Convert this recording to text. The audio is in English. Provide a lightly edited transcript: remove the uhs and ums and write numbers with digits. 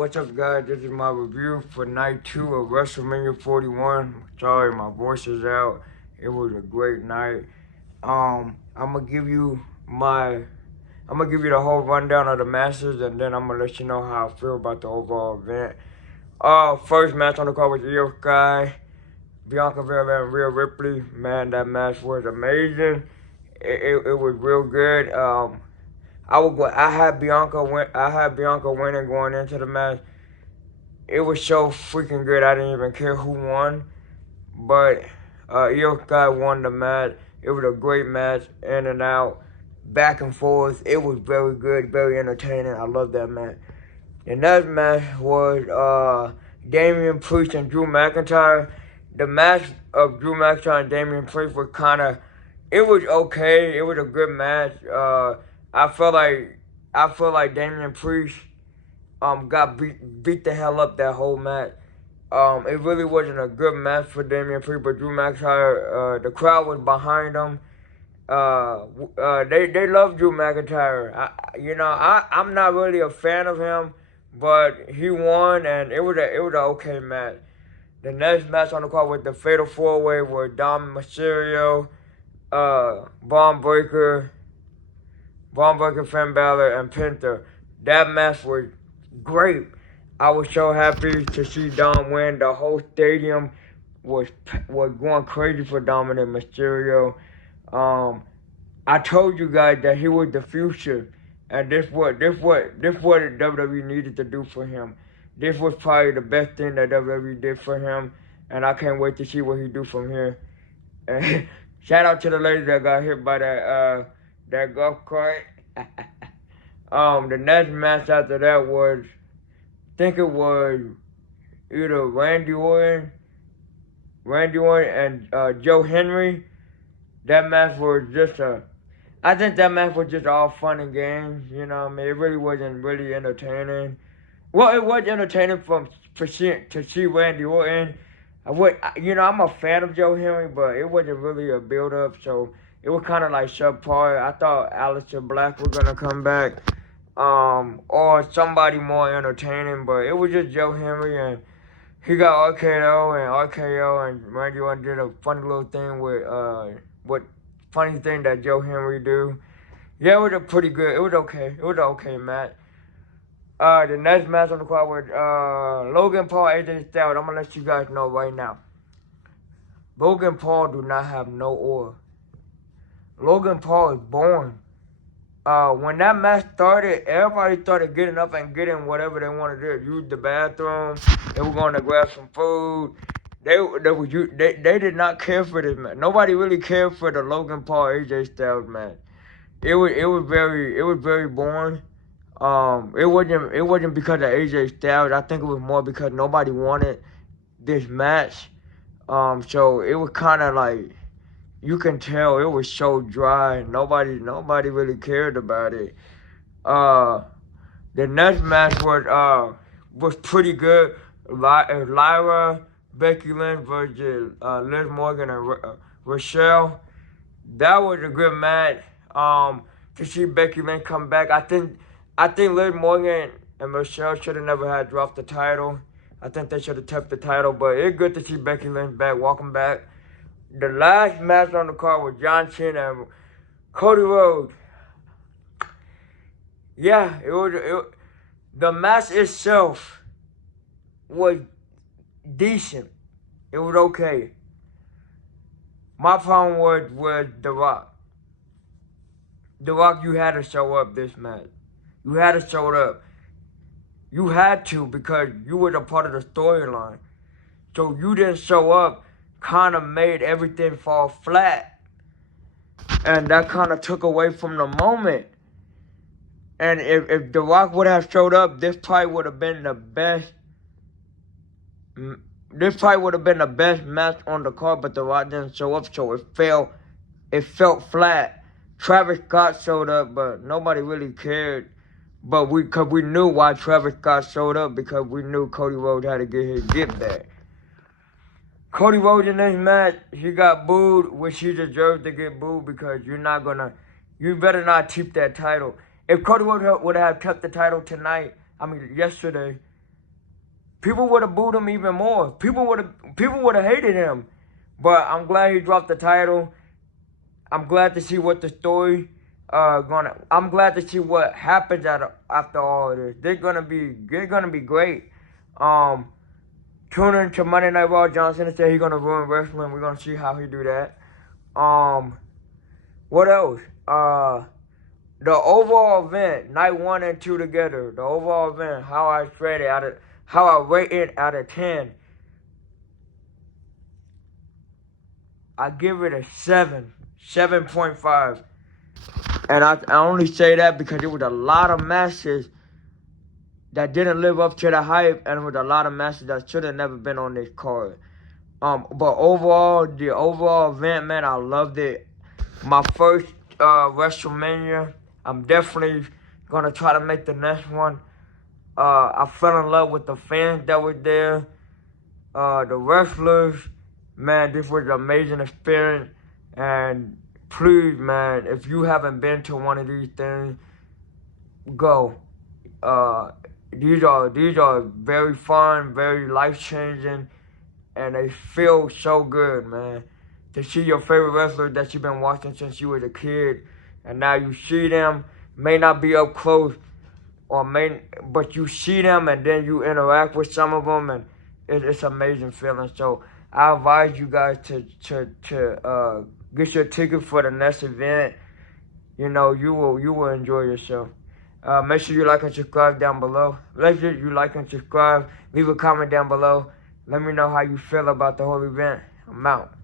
What's up, guys? This is my review for night 2 of WrestleMania 41. Sorry, my voice is out. It was a great night. I'm gonna give you the whole rundown of the matches, and then I'm gonna let you know how I feel about the overall event. First match on the card was Io Sky, Bianca Belair, and Rhea Ripley. Man, that match was amazing. It was real good. I had Bianca winning going into the match. It was so freaking good. I didn't even care who won, but Io Sky won the match. It was a great match, in and out, back and forth. It was very good, very entertaining. I love that match. The next match was Damian Priest and Drew McIntyre. The match of Drew McIntyre and Damian Priest was it was okay. It was a good match. I feel like Damian Priest got beat the hell up that whole match. It really wasn't a good match for Damian Priest, but Drew McIntyre, the crowd was behind him. They love Drew McIntyre. I'm not really a fan of him, but he won, and it was an okay match. The next match on the card was the Fatal 4-Way with Dominik, Mysterio, Braun Breaker, Finn Balor, and Penta. That match was great. I was so happy to see Dom win. The whole stadium was going crazy for Dominik Mysterio. I told you guys that he was the future, and this what the WWE needed to do for him. This was probably the best thing that WWE did for him, and I can't wait to see what he do from here. And shout out to the lady that got hit by that golf cart. The next match after that was, I think it was either Randy Orton and Joe Hendry. That match was I think that match was just all fun and games. You know what I mean? It really wasn't really entertaining. Well, it was entertaining to see Randy Orton. I'm a fan of Joe Hendry, but it wasn't really a build-up, so it was kind of like subpar. I thought Aleister Black was going to come back, or somebody more entertaining, but it was just Joe Hendry, and he got RKO, and Randy Orton did a funny little thing with, funny thing that Joe Hendry do. Yeah, it was it was an okay match. The next match on the card was Logan Paul, AJ Styles. I'm going to let you guys know right now. Logan Paul do not have no aura. Logan Paul is born. When that match started, everybody started getting up and getting whatever they wanted to do. Use the bathroom. They were going to grab some food. They did not care for this match. Nobody really cared for the Logan Paul AJ Styles match. It was very boring. It wasn't because of AJ Styles. I think it was more because nobody wanted this match. So it was kind of like, you can tell it was so dry. Nobody really cared about it. The next match was pretty good. Lyra, Becky Lynch versus Liz Morgan and Rochelle. That was a good match. To see Becky Lynch come back, I think Liz Morgan and Rochelle should have never had dropped the title. I think they should have kept the title, but it's good to see Becky Lynch back. Welcome back. The last match on the card was John Cena and Cody Rhodes. Yeah, the match itself was decent. It was okay. My problem was The Rock. The Rock, you had to show up this match. You had to show up. You had to, because you were a part of the storyline. So you didn't show up, kind of made everything fall flat. And that kind of took away from the moment. And if The Rock would have showed up, this probably would have been the best. This probably would have been the best match on the card, but The Rock didn't show up, so it felt flat. Travis Scott showed up, but nobody really cared. But because we knew why Travis Scott showed up, because we knew Cody Rhodes had to get his get back. Cody Rhodes in this match, he got booed, which he deserved to get booed, because you better not keep that title. If Cody would have kept the title yesterday, people would have booed him even more. People would have hated him. But I'm glad he dropped the title. I'm glad to see what the story I'm glad to see what happens after all of this. They're gonna be great. Tune in to Monday Night Raw. John Cena said he's gonna ruin wrestling. We're gonna see how he do that. What else? The overall event, night 1 and 2 together. The overall event, how I rate it out of 10. I give it a 7.5. And I only say that because it was a lot of matches that didn't live up to the hype, and it was a lot of matches that should have never been on this card. But overall, the overall event, man, I loved it. My first WrestleMania. I'm definitely gonna try to make the next one. I fell in love with the fans that were there, the wrestlers. Man, this was an amazing experience. And please, man, if you haven't been to one of these things, go. These are very fun, very life-changing, and they feel so good, man. To see your favorite wrestler that you've been watching since you were a kid, and now you see them, may not be up close, but you see them and then you interact with some of them, and it's an amazing feeling. So I advise you guys to get your ticket for the next event. You know, you will enjoy yourself. Make sure you like and subscribe down below. Make sure you like and subscribe. Leave a comment down below. Let me know how you feel about the whole event. I'm out.